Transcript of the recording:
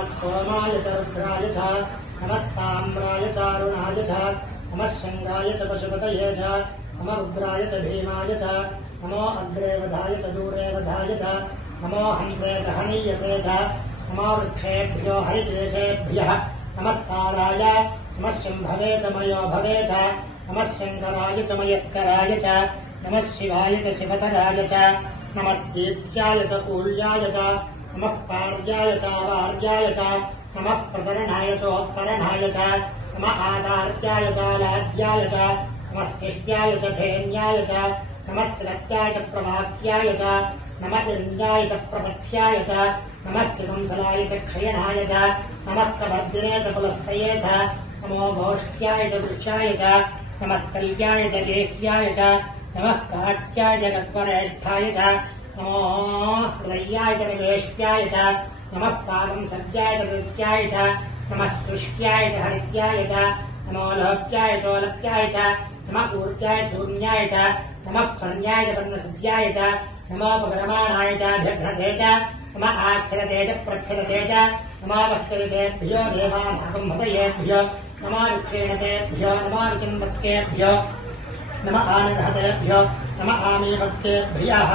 नमः सोमाय च रुद्राय च नमस्ताम्राय चारुणाय च नमः शङ्गाय च पशुपतये च नमो रुद्राय च भीमाय च नमो अग्रे वधाय च दूरे वधाय च नमो हन्त्रे च हनीयसे च नमो वृक्षेभ्यो हरिकेशेभ्यः नमस्ताराय नमः शम्भवे च मयो भवे च नमः शङ्कराय च मयस्कराय च नमः शिवाय च शिवतराय च नमस्तीत्याय च कूल्याय च नमः पार्याय च वार्याय च नमः प्रतरणाय चोत्तरणाय च नमः आदार्याय च लाज्याय च नमः शिष्याय च भेन्याय च नमः श्रत्याय च प्रवाक्याय च नमः इन्द्राय च प्रपथ्याय च नमः किंसलाय च क्षयणाय च नमः कवर्दिने च पुलस्तये च नमो गोष्ठ्याय च वृक्षाय च नमस्तल्याय च केह्याय च नमः काट्याय च गत्वरेष्ठाय च नमो हृदयाय च निवेश्याय च नमः पादं सद्याय च दस्याय च नमः शुष्क्याय च हरित्याय च नमो लोप्याय चोलप्याय च नमः ऊर्ध्याय शून्याय च नमः कर्ण्याय च पर्णसद्याय च नमो पगरमाणाय च भ्यघ्रते च नमः आख्यते च प्रख्यते च नमः वक्तृतेभ्यो देवानागम्भतयेभ्यो नमः वृक्षेणतेभ्यो नमः विचिन्वत्केभ्यो नमः आनघतेभ्यो नमः आमीवत्केभ्यः